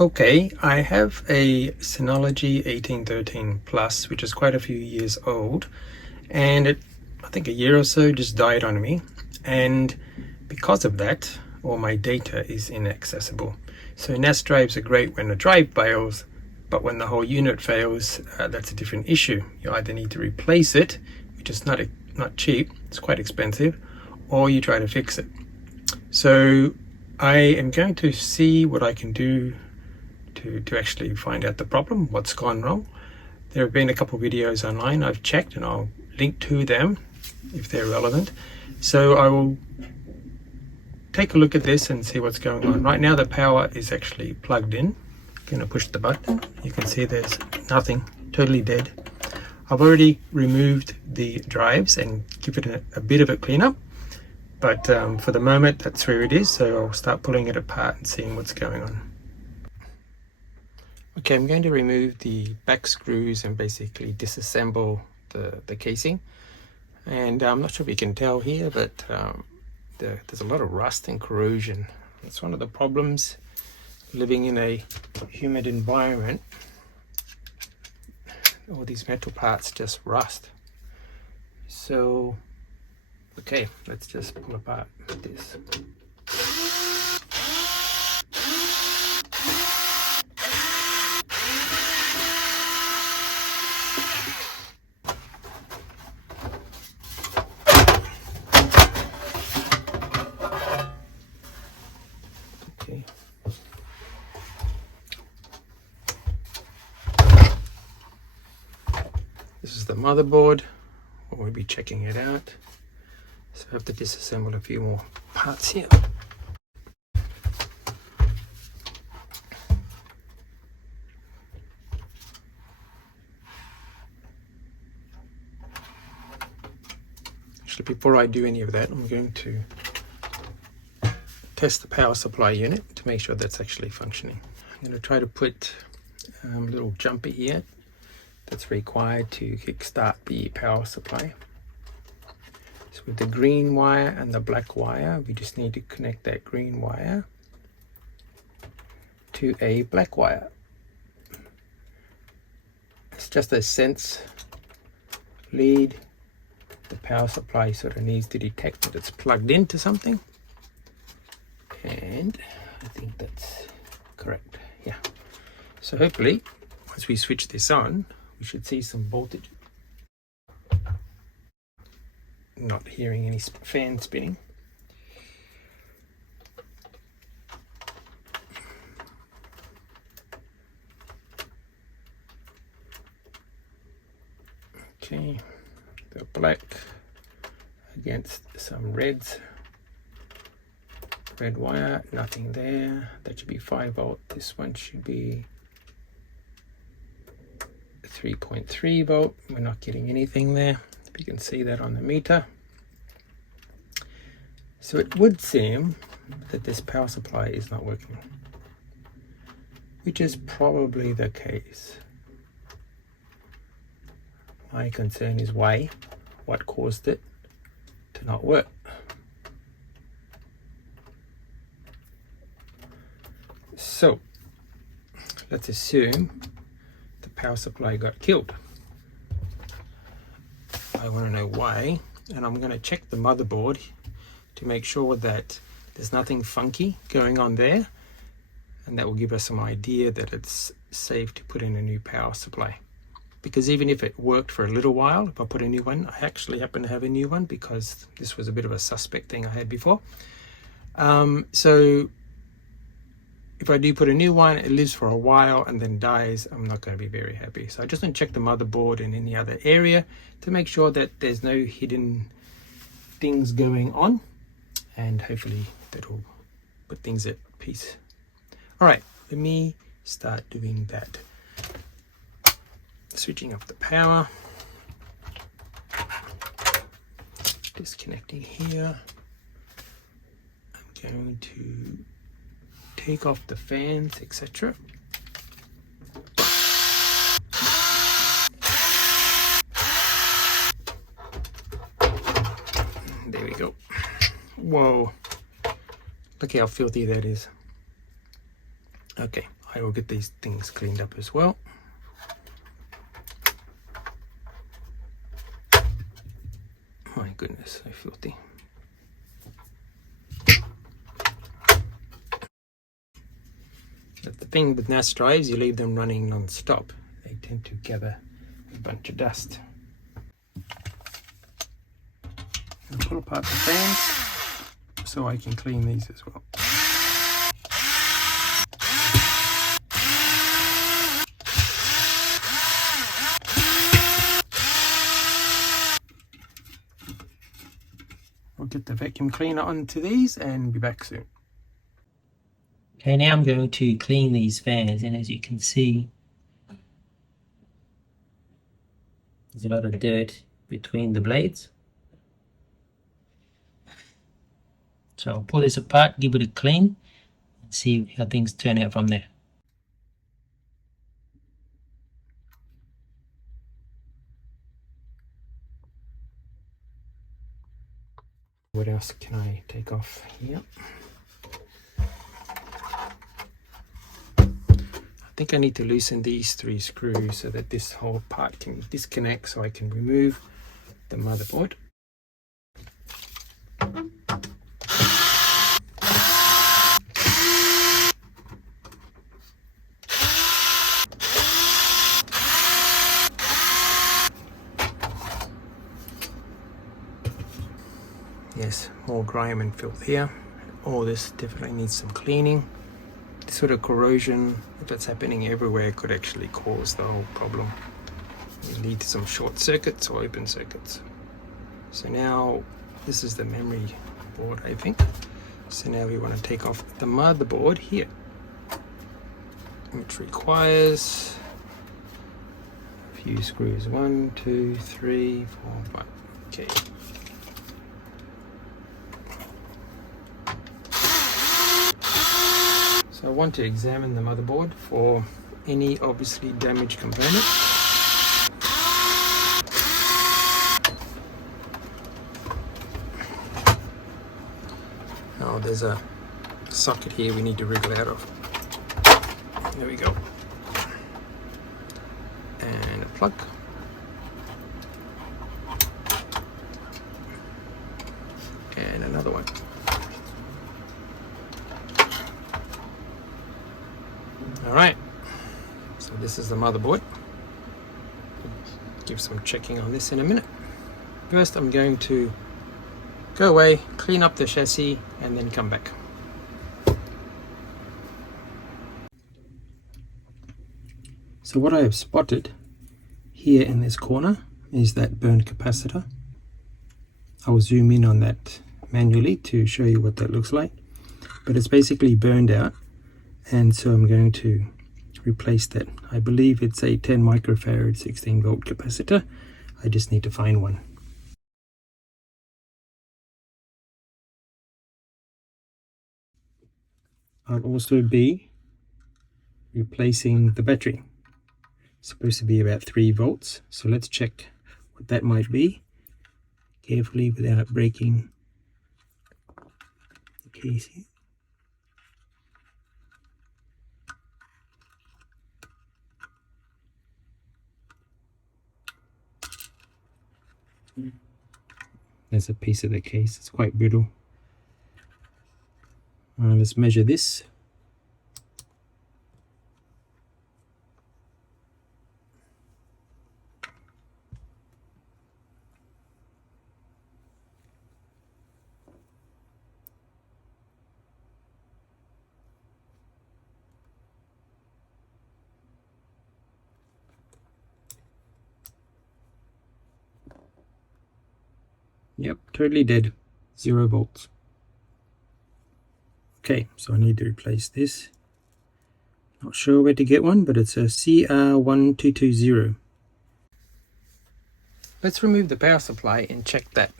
Okay, I have a Synology 1813 Plus, which is quite a few years old, and I think a year or so just died on me, and because of that, all my data is inaccessible. So NAS drives are great when the drive fails, but when the whole unit fails, that's a different issue. You either need to replace it, which is not cheap, it's quite expensive, or you try to fix it. So I am going to see what I can do to actually find out the problem, what's gone wrong. There have been a couple of videos online I've checked, and I'll link to them if they're relevant. So I will take a look at this and see what's going on. Right now the power is actually plugged in. I'm going to push the button. You can see there's nothing, totally dead. I've already removed the drives and given it a bit of a cleanup, but for the moment that's where it is, so I'll start pulling it apart and seeing what's going on. Okay, I'm going to remove the back screws and basically disassemble the casing. And I'm not sure if you can tell here, but there's a lot of rust and corrosion. It's one of the problems living in a humid environment. All these metal parts just rust. So, okay, let's just pull apart this. Okay. This is the motherboard. We'll be checking it out. So I have to disassemble a few more parts here. Actually, before I do any of that, I'm going to test the power supply unit to make sure that's actually functioning. I'm going to try to put a little jumper here that's required to kickstart the power supply. So with the green wire and the black wire, we just need to connect that green wire to a black wire. It's just a sense lead. The power supply sort of needs to detect that it's plugged into something, and I think that's correct. Yeah, so hopefully once we switch this on we should see some voltage. Not hearing any fan spinning. Okay, the black against some reds. Red wire, nothing there. That should be 5 volt. This one should be 3.3 volt. We're not getting anything there. You can see that on the meter. So it would seem that this power supply is not working, which is probably the case. My concern is why, what caused it to not work. So let's assume the power supply got killed. I want to know why, and I'm going to check the motherboard to make sure that there's nothing funky going on there, and that will give us some idea that it's safe to put in a new power supply. Because even if it worked for a little while, if I put a new one, I actually happen to have a new one because this was a bit of a suspect thing I had before. So if I do put a new one, it lives for a while and then dies, I'm not going to be very happy. So I just want to check the motherboard and any other area to make sure that there's no hidden things going on, and hopefully that'll put things at peace. All right, let me start doing that. Switching off the power, disconnecting here. I'm going to take off the fans, etc. There we go. Whoa, look how filthy that is. Okay, I will get these things cleaned up as well. My goodness, so filthy. But the thing with NAS drives, you leave them running non-stop, they tend to gather a bunch of dust. I'll pull apart the fans so I can clean these as well. I'll get the vacuum cleaner onto these and be back soon. Okay, now I'm going to clean these fans, and as you can see, there's a lot of dirt between the blades. So I'll pull this apart, give it a clean, and see how things turn out from there. What else can I take off here? I think I need to loosen these 3 screws so that this whole part can disconnect, so I can remove the motherboard. Yes, more grime and filth here. All this definitely needs some cleaning. This sort of corrosion, if it's happening everywhere, could actually cause the whole problem. It lead to some short circuits or open circuits. So now this is the memory board, I think. So now we want to take off the motherboard here, which requires a few screws. 1, 2, 3, 4, 5. Okay. So I want to examine the motherboard for any obviously damaged component. Oh, there's a socket here we need to wriggle out of. There we go. And a plug. And another one. Alright, so this is the motherboard. Give some checking on this in a minute. First I'm going to go away, clean up the chassis, and then come back. So what I have spotted here in this corner is that burned capacitor. I will zoom in on that manually to show you what that looks like. But it's basically burned out, and so I'm going to replace that. I believe it's a 10 microfarad 16 volt capacitor. I just need to find one. I'll also be replacing the battery. It's supposed to be about 3 volts, so let's check what that might be carefully without breaking the case here. There's a piece of the case, it's quite brittle. Let's measure this. Yep, totally dead. 0 volts. Okay, so I need to replace this. Not sure where to get one, but it's a CR1220. Let's remove the power supply and check that.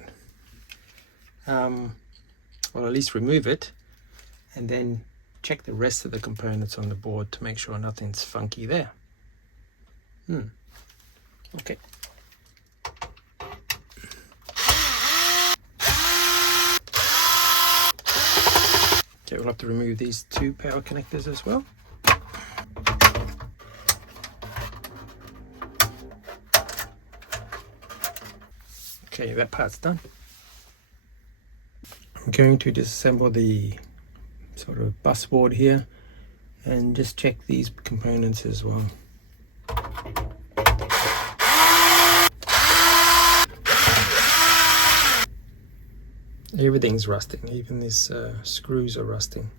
Well, at least remove it, and then check the rest of the components on the board to make sure nothing's funky there. Okay. Okay, we'll have to remove these 2 power connectors as well. Okay, that part's done. I'm going to disassemble the sort of bus board here and just check these components as well. Everything's rusting, even these screws are rusting.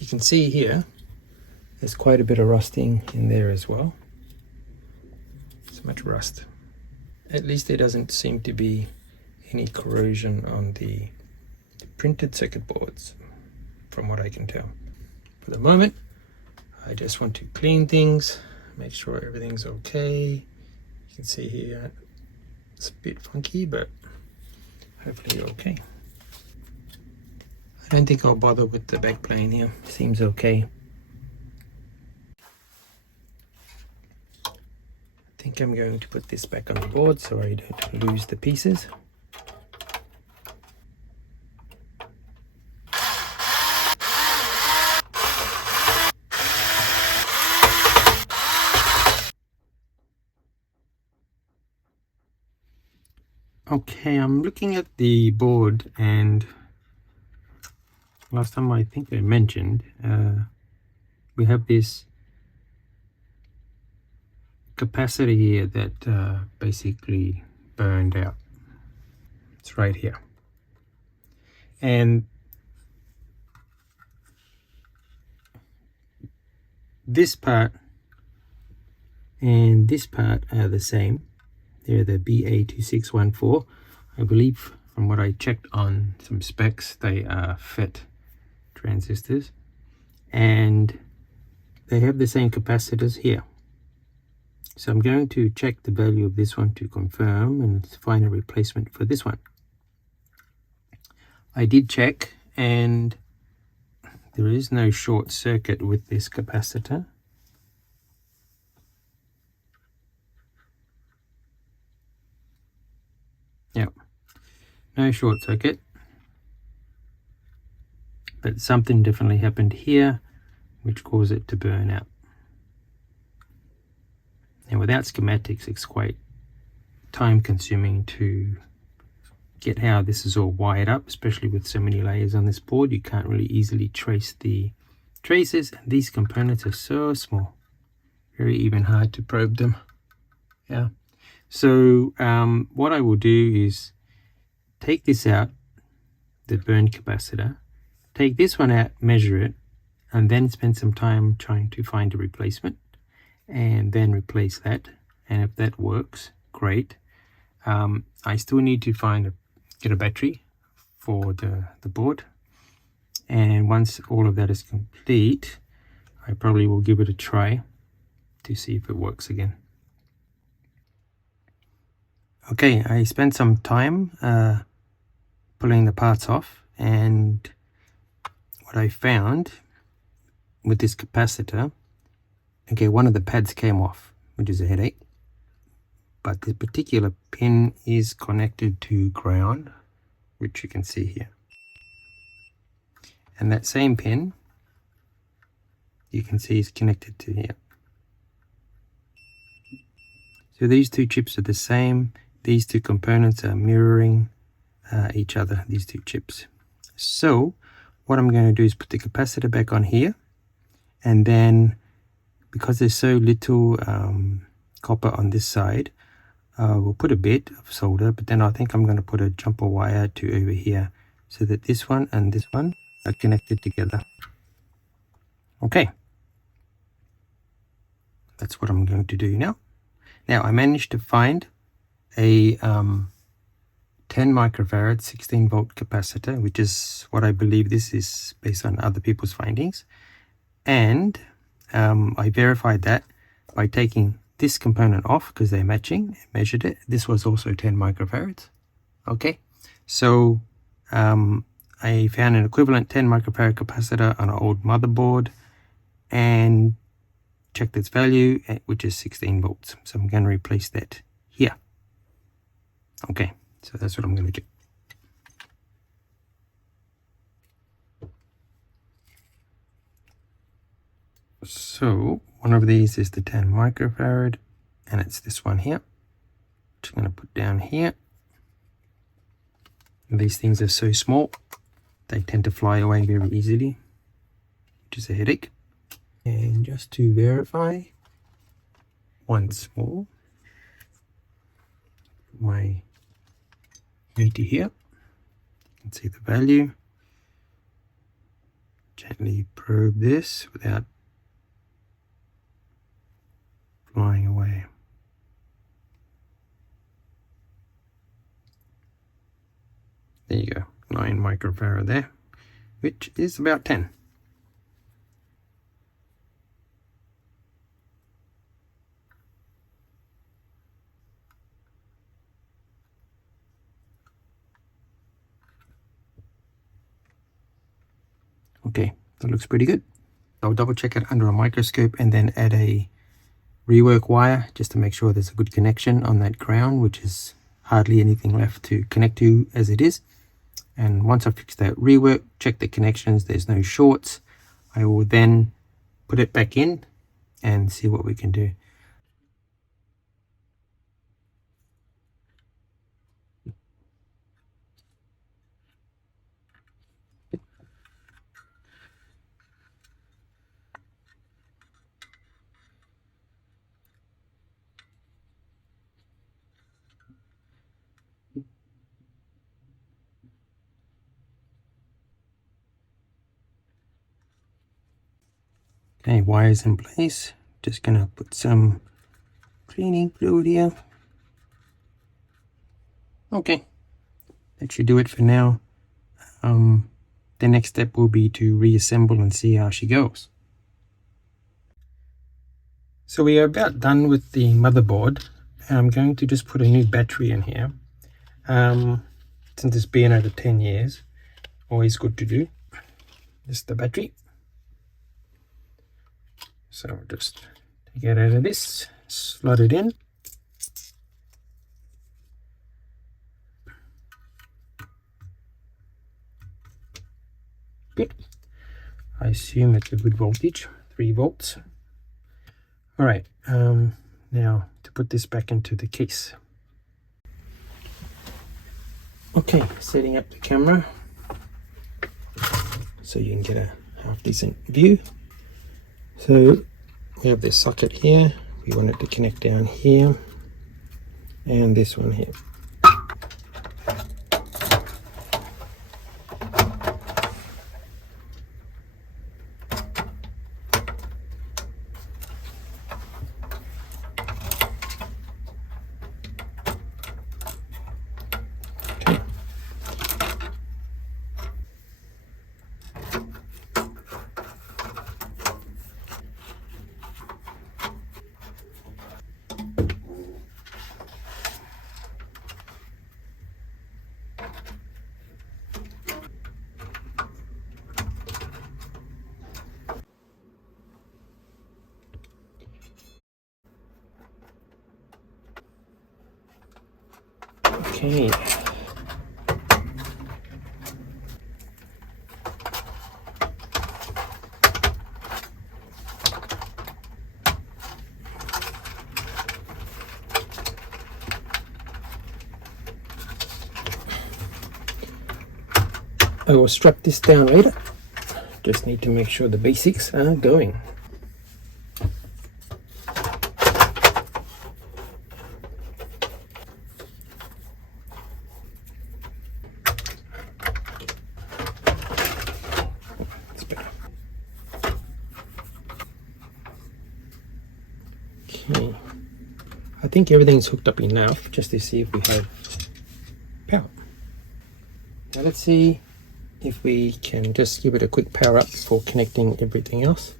You can see here there's quite a bit of rusting in there as well. So much rust. At least there doesn't seem to be any corrosion on the printed circuit boards, from what I can tell. For the moment, I just want to clean things, make sure everything's okay. You can see here it's a bit funky, but hopefully okay. I don't think I'll bother with the back plane here. Seems okay. I think I'm going to put this back on the board so I don't lose the pieces. Okay, I'm looking at the board, and last time I think I mentioned we have this capacitor here that basically burned out. It's right here, and this part and this part are the same. They're the BA2614. I believe from what I checked on some specs, they are FET transistors, and they have the same capacitors here. So I'm going to check the value of this one to confirm and find a replacement for this one. I did check, and there is no short circuit with this capacitor. Yep, no short circuit, but something definitely happened here which caused it to burn out. And without schematics, it's quite time consuming to get how this is all wired up, especially with so many layers on this board. You can't really easily trace the traces, and these components are so small, very even hard to probe them. Yeah. So what I will do is take this out, the burned capacitor, take this one out, measure it, and then spend some time trying to find a replacement, and then replace that. And if that works, great. I still need to get a battery for the board, and once all of that is complete, I probably will give it a try to see if it works again. Okay, I spent some time pulling the parts off, and what I found with this capacitor, okay, one of the pads came off, which is a headache, but this particular pin is connected to ground, which you can see here. And that same pin, you can see, is connected to here. So these two chips are the same. These two components are mirroring each other, these two chips. So what I'm going to do is put the capacitor back on here, and then because there's so little copper on this side, we'll put a bit of solder, but then I think I'm going to put a jumper wire to over here so that this one and this one are connected together. Okay, that's what I'm going to do now. Now I managed to find a 10 microfarad 16 volt capacitor, which is what I believe this is based on other people's findings, and I verified that by taking this component off because they're matching, measured it. This was also 10 microfarads. Okay, so I found an equivalent 10 microfarad capacitor on an old motherboard and checked its value, which is 16 volts. So I'm going to replace that here. Okay, so that's what I'm going to do. So one of these is the 10 microfarad, and it's this one here. which I'm going to put down here. And these things are so small, they tend to fly away very easily, which is a headache. And just to verify, once more, my meter here, you can see the value. Gently probe this without flying away. There you go, 9 microfarad there, which is about 10. Okay, that looks pretty good. I'll double check it under a microscope and then add a rework wire just to make sure there's a good connection on that ground, which is hardly anything left to connect to as it is. And once I fix that rework, check the connections, there's no shorts, I will then put it back in and see what we can do. Okay, wires in place. Just gonna put some cleaning fluid here. Okay, that should do it for now. The next step will be to reassemble and see how she goes. So we are about done with the motherboard. I'm going to just put a new battery in here. Since it's been over 10 years, always good to do. This is the battery. So I'll just take it out of this, slot it in. Good. I assume it's a good voltage, 3 volts. All right, now to put this back into the case. Okay, setting up the camera so you can get a half decent view. So we have this socket here, we want it to connect down here, and this one here. Okay. I will strap this down later. Just need to make sure the basics are going. Okay, I think everything's hooked up enough just to see if we have power. Now let's see if we can just give it a quick power up before connecting everything else.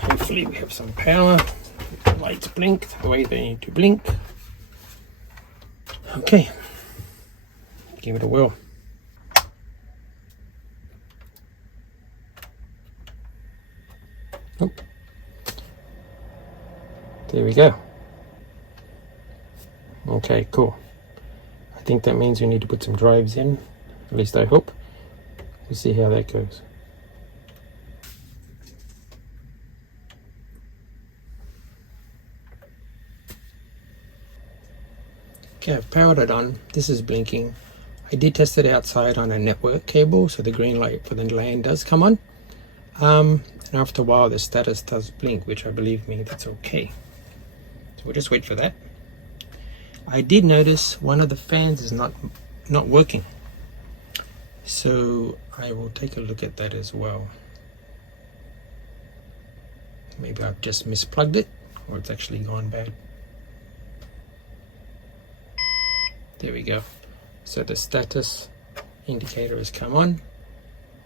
Hopefully we have some power. The lights blink the way they need to blink. Okay, give it a whirl. Oh. There we go. Okay, cool. I think that means we need to put some drives in, at least I hope. We'll see how that goes. Okay, I've powered it on. This is blinking. I did test it outside on a network cable, so the green light for the LAN does come on. And after a while the status does blink, which I believe me that's okay. So we'll just wait for that. I did notice one of the fans is not working. So I will take a look at that as well. Maybe I've just misplugged it, or it's actually gone bad. There we go. So the status indicator has come on,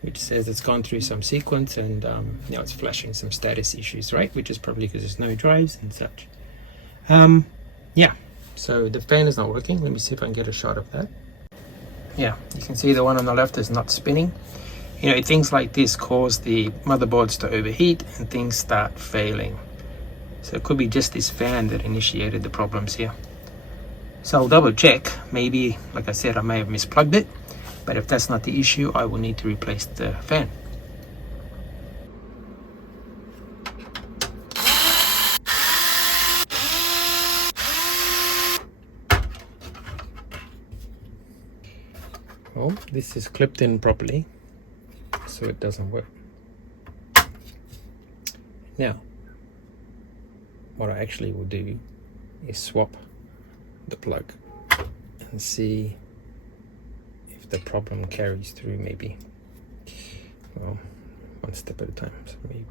which says it's gone through some sequence, and now it's flashing some status issues, right? Which is probably because there's no drives and such. Yeah, so the fan is not working. Let me see if I can get a shot of that. Yeah, you can see the one on the left is not spinning. You know, things like this cause the motherboards to overheat and things start failing. So it could be just this fan that initiated the problems here. So I'll double check. Maybe, like I said, I may have misplugged it, but if that's not the issue, I will need to replace the fan. Well, this is clipped in properly, so it doesn't work. Now, what I actually will do is swap the plug and see if the problem carries through. Maybe, well, one step at a time. So maybe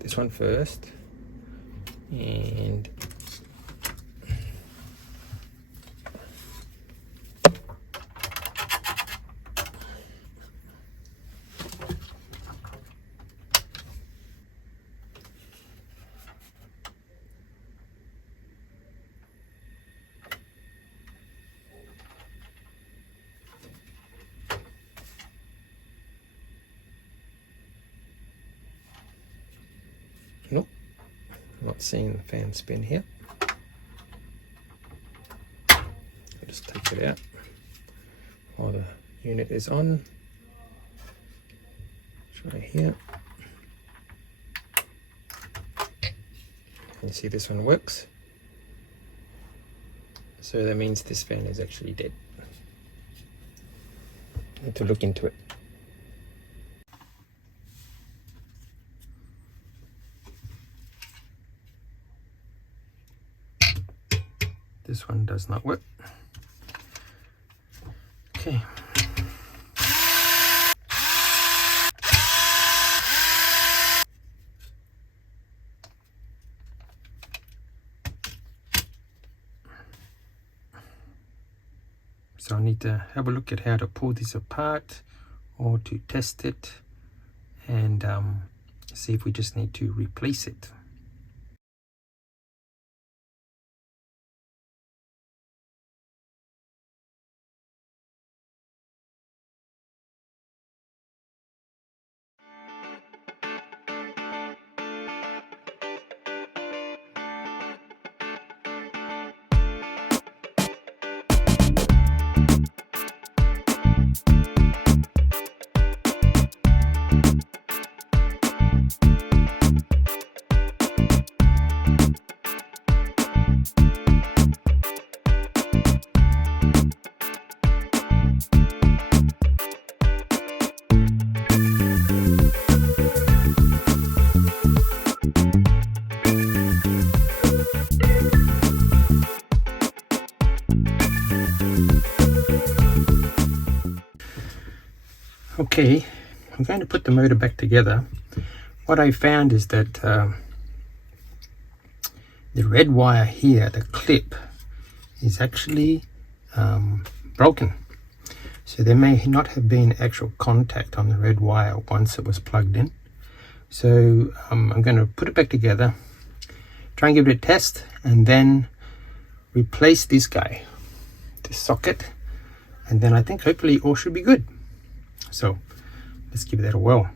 this one first, and nope, not seeing the fan spin here. I'll just take it out while the unit is on. Try here. You see this one works. So that means this fan is actually dead. I need to look into it. This one does not work. Okay. So I need to have a look at how to pull this apart or to test it and see if we just need to replace it. Okay, I'm going to put the motor back together. What I found is that the red wire here, the clip, is actually broken. So there may not have been actual contact on the red wire once it was plugged in. So I'm going to put it back together, try and give it a test, and then replace this guy, this socket, and then I think hopefully all should be good. So let's give that a whirl.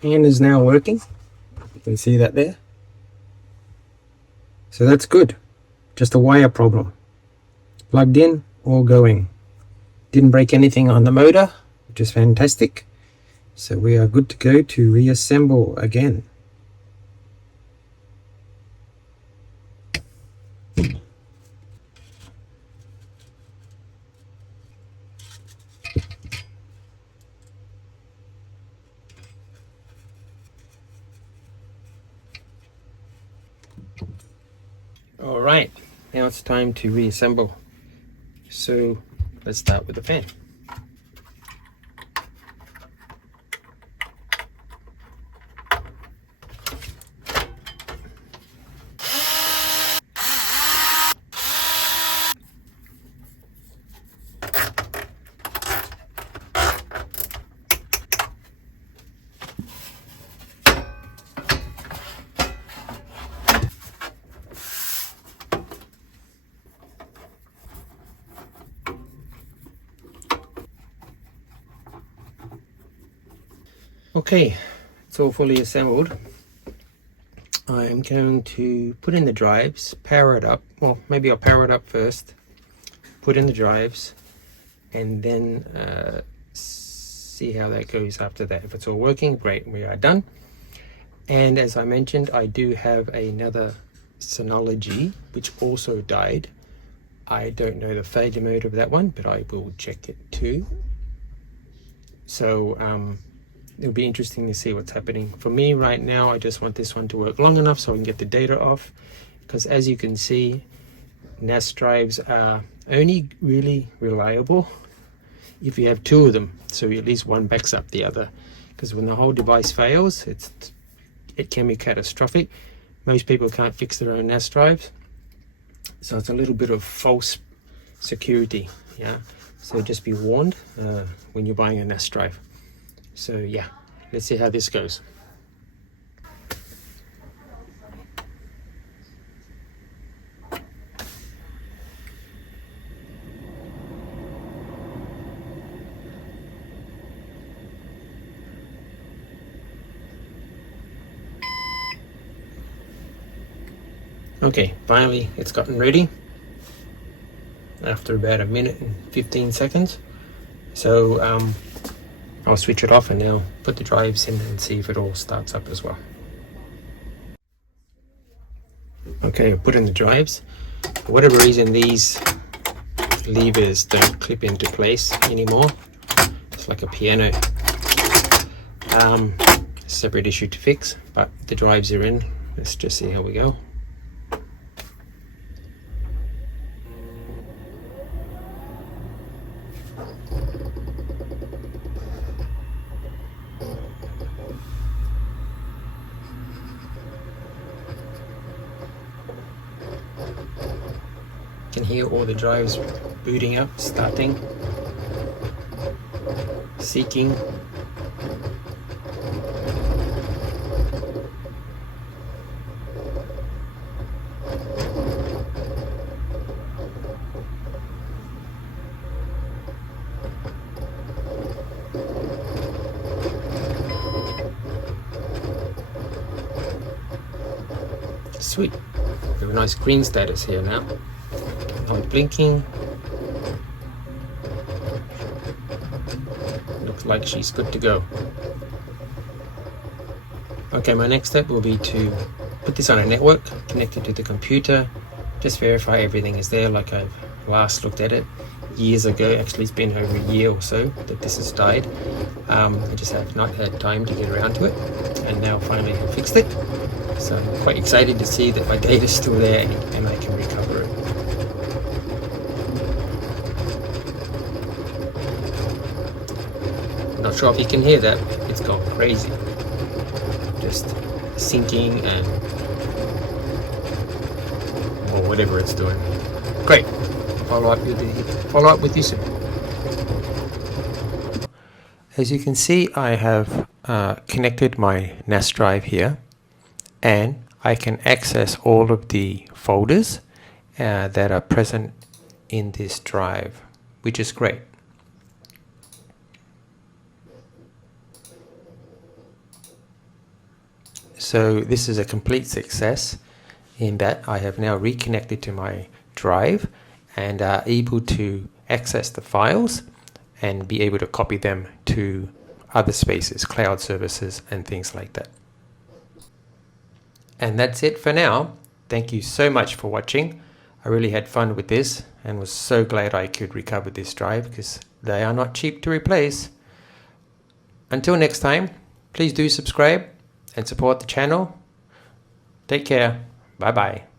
Fan is now working. You can see that there. So that's good. Just a wire problem. Plugged in, all going. Didn't break anything on the motor, which is fantastic. So we are good to go to reassemble again. Alright, now it's time to reassemble. So let's start with the fan. Okay, it's all fully assembled. I'm going to put in the drives, power it up. Well, maybe I'll power it up first, put in the drives, and then see how that goes after that. If it's all working, great, we are done. And as I mentioned, I do have another Synology, which also died. I don't know the failure mode of that one, but I will check it too. So it'll be interesting to see what's happening. For me right now, I just want this one to work long enough so I can get the data off, because as you can see, NAS drives are only really reliable if you have two of them, so at least one backs up the other, because when the whole device fails, it can be catastrophic. Most people can't fix their own NAS drives, so it's a little bit of false security, yeah. So just be warned when you're buying a NAS drive. So yeah, let's see how this goes. Okay, finally it's gotten ready after about 1:15 seconds. So I'll switch it off and now put the drives in and see if it all starts up as well. Okay, I've put in the drives. For whatever reason, these levers don't clip into place anymore. It's like a piano. Separate issue to fix, but the drives are in. Let's just see how we go. You can hear all the drives booting up, starting, seeking. Sweet. We have a nice green status here now. Not blinking. Looks like she's good to go. Okay, my next step will be to put this on a network, connect it to the computer, just verify everything is there like I've last looked at it years ago. Actually, it's been over a year or so that this has died. I just have not had time to get around to it, and now finally have fixed it. So I'm quite excited to see that my data is still there and I can recover it. Not sure if you can hear that. It's gone crazy. Just syncing and or whatever it's doing. Great. Follow up with you soon. As you can see, I have connected my NAS drive here, and I can access all of the folders that are present in this drive, which is great. So this is a complete success in that I have now reconnected to my drive and are able to access the files and be able to copy them to other spaces, cloud services and things like that. And that's it for now. Thank you so much for watching. I really had fun with this and was so glad I could recover this drive because they are not cheap to replace. Until next time, please do subscribe and support the channel. Take care. Bye bye.